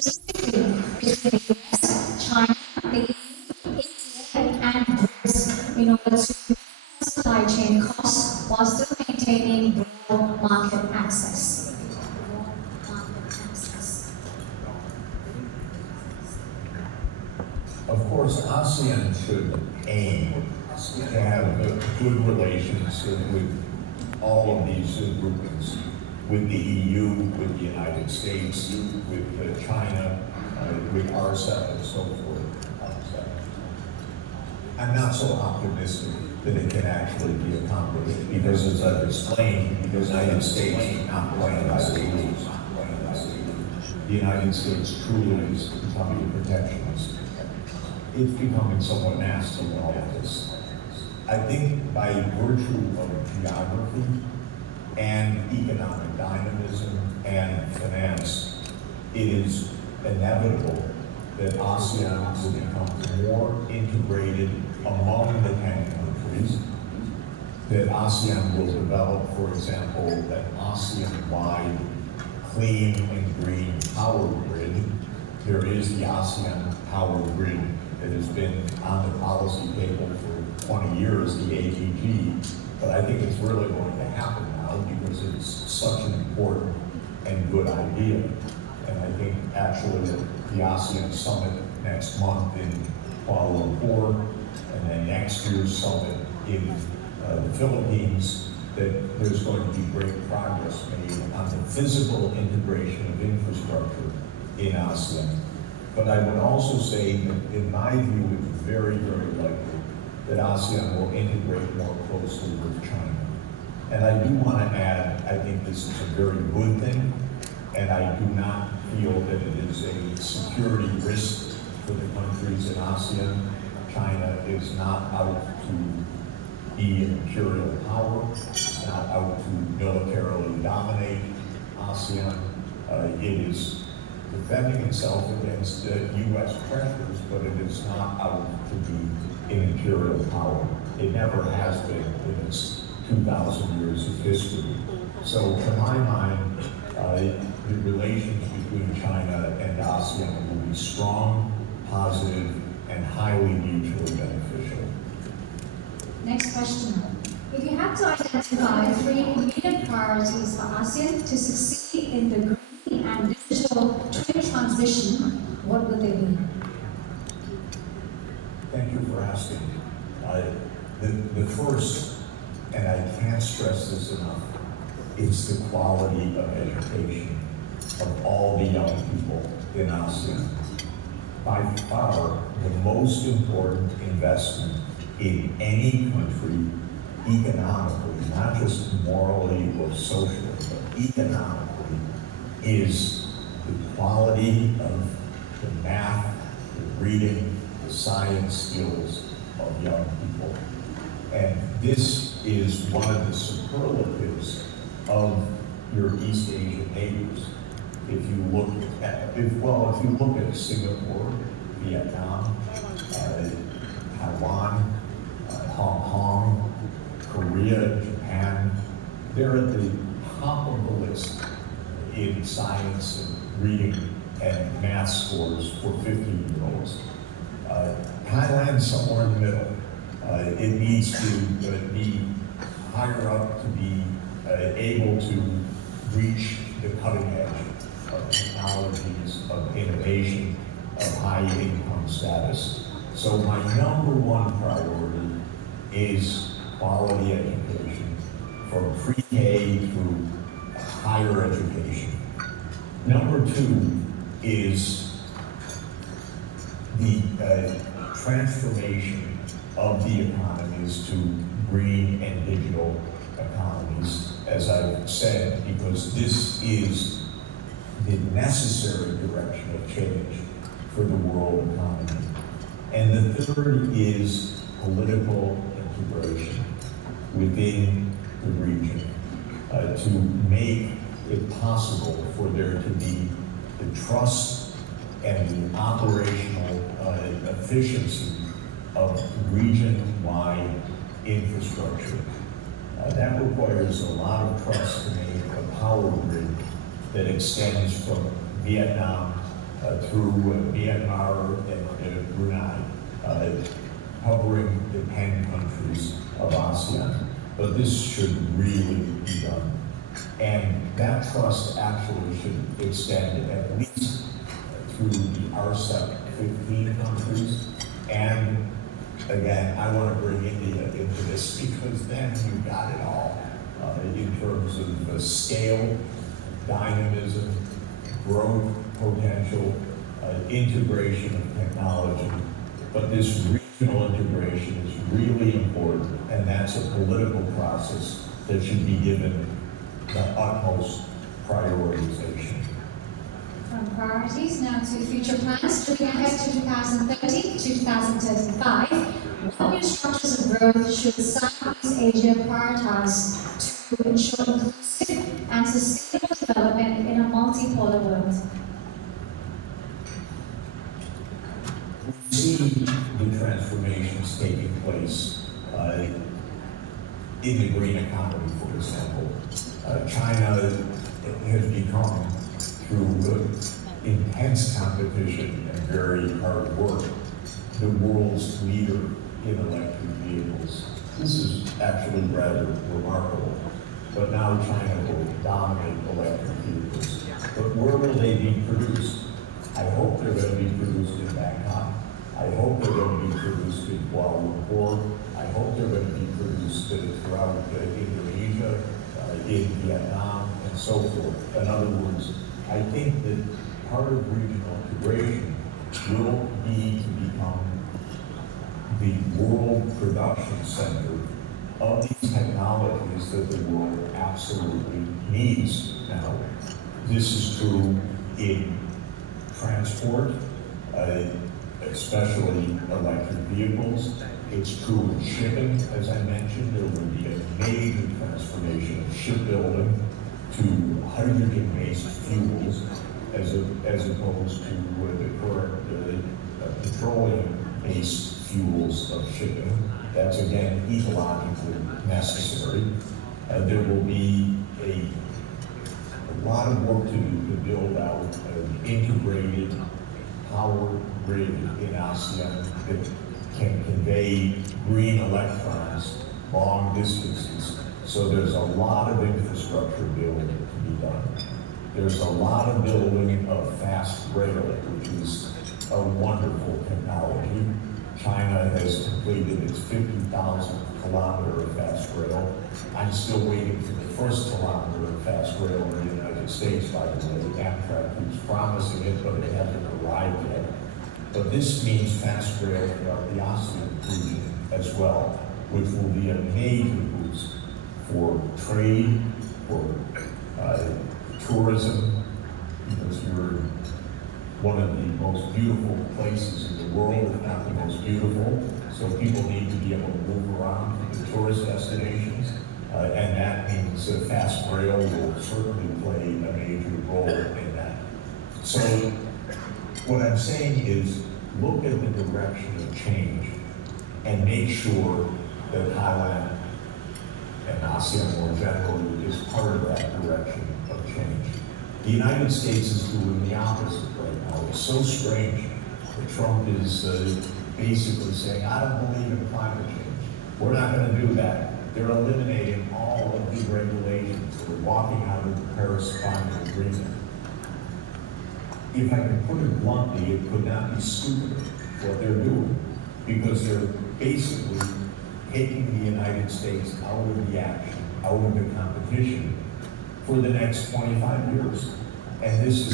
specifically between the US, China, the EU, India, and BRICS in order to minimize supply chain costs while still maintaining broad market access. Of course, ASEAN should aim to have good relations with all of these groupings, with the EU, with the United States, with China, with RCEP and so forth. I'm not so optimistic that it can actually be accomplished because, as I've explained, the United States is not playing by the rules. The United States truly is becoming protectionist. It's becoming somewhat nasty in all of this. I think by virtue of geography and economic dynamism and finance, it is inevitable that ASEAN will become more integrated among the 10 countries, that ASEAN will develop, for example, an ASEAN-wide clean and green power grid. There is the ASEAN power grid that has been on the policy table for 20 years, the ITD, but I think it's really going to happen now because it's such an important and good idea. And I think actually the ASEAN summit next month in Kuala Lumpur, and then next year's summit in the Philippines, that there's going to be great progress made on the physical integration of infrastructure in ASEAN. But I would also say that in my view, it's very, very likely that ASEAN will integrate more closely with China. And I do want to add, I think this is a very good thing, and I do not feel that it is a security risk for the countries in ASEAN. China is not out to be an imperial power. It's not out to militarily dominate ASEAN. It is defending itself against U.S. pressures, but it is not out to be an imperial power. It never has been in its 2,000 years of history. So to my mind, the relations between China and ASEAN will be strong, positive, and highly mutually beneficial. Next question. If you had to identify 3 immediate priorities for ASEAN to succeed in the green and digital twin transition, what would they be? Thank you for asking. The first, and I can't stress this enough, is the quality of education of all the young people in ASEAN. By far, the most important investment in any country, economically, not just morally or socially, but economically, is the quality of the math, the reading, the science skills of young people. And this is one of the superlatives of your East Asian neighbors. If you look at, if you look at Singapore, Vietnam, Taiwan, Hong Kong, Korea, Japan, they're at the top of the list in science and reading and math scores for 15-year-olds. Thailand's somewhere in the middle. It needs to be higher up to be able to reach the cutting edge of technologies, of innovation, of high income status. So my number one priority is quality education from pre-K through higher education. Number 2 is the transformation of the economies to green and digital economies, as I've said, because this is the necessary direction of change for the world economy. And the third is political integration within the region to make it possible for there to be the trust and the operational efficiency of region-wide infrastructure. That requires a lot of trust to make a power grid that extends from Vietnam through Myanmar and Brunei, covering the 10 countries of ASEAN. But this should really be done. And that trust actually should extend at least through the RCEP 15 countries. And again, I want to bring India into this because then you got it all in terms of scale, dynamism, growth potential, integration of technology. But this regional integration is really important, and that's a political process that should be given the utmost prioritization. From priorities now to future plans, looking ahead to 2030 to 2035, what new structures of growth should Southeast Asia prioritize to ensure inclusive and sustainable development in a multipolar world? We see the transformations taking place in the green economy, for example. China has become, through intense competition and very hard work, the world's leader in electric vehicles. This is actually rather remarkable. But now China will dominate electric vehicles. But where will they be produced? I hope they're going to be produced in Bangkok. I hope they're going to be produced in Kuala Lumpur. I hope they're going to be produced throughout Indonesia, in Vietnam, and so forth. In other words, I think that part of regional integration will be to become the world production center of these technologies that the world absolutely needs now. This is true in transport, especially electric vehicles. It's true in shipping, as I mentioned. There will be a major transformation of shipbuilding to hydrogen-based fuels as opposed to the current petroleum-based fuels of shipping. That's, again, ecologically necessary. There will be a lot of work to do to build out an integrated power grid in ASEAN that can convey green electrons long distances. So there's a lot of infrastructure building to be done. There's a lot of building of fast rail, which is a wonderful technology. China has completed its 50,000 kilometer of fast rail. I'm still waiting for the first kilometer of fast rail in the United States, by the way. Amtrak keeps promising it, but it hasn't arrived yet. But this means fast rail throughout the ASEAN region as well, which will be a major boost for trade, for tourism, because you're one of the most beautiful places in the world, if not the most beautiful. So people need to be able to move around to the tourist destinations, and that means fast rail will certainly play a major role in that. So what I'm saying is, look at the direction of change and make sure that Thailand and ASEAN more generally is part of that direction of change. The United States is doing the opposite right now. It's so strange that Trump is basically saying, I don't believe in climate change. We're not going to do that. They're eliminating all of the regulations. They're walking out of the Paris Climate Agreement. If I can put it bluntly, it could not be stupider what they're doing, because they're basically taking the United States out of the action, out of the competition for the next 25 years. And this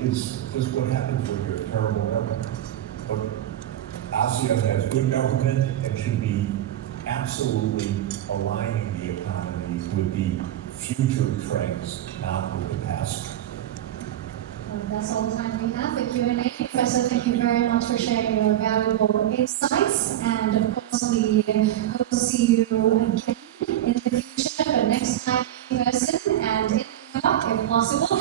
is just what happens when you're a terrible government. But ASEAN has good government and should be absolutely aligning the economy with the future trends, not with the past. That's all the time we have for Q&A. Professor, thank you very much for sharing your valuable insights. And of course, we hope to see you again in the future, but next time in person and in the if possible.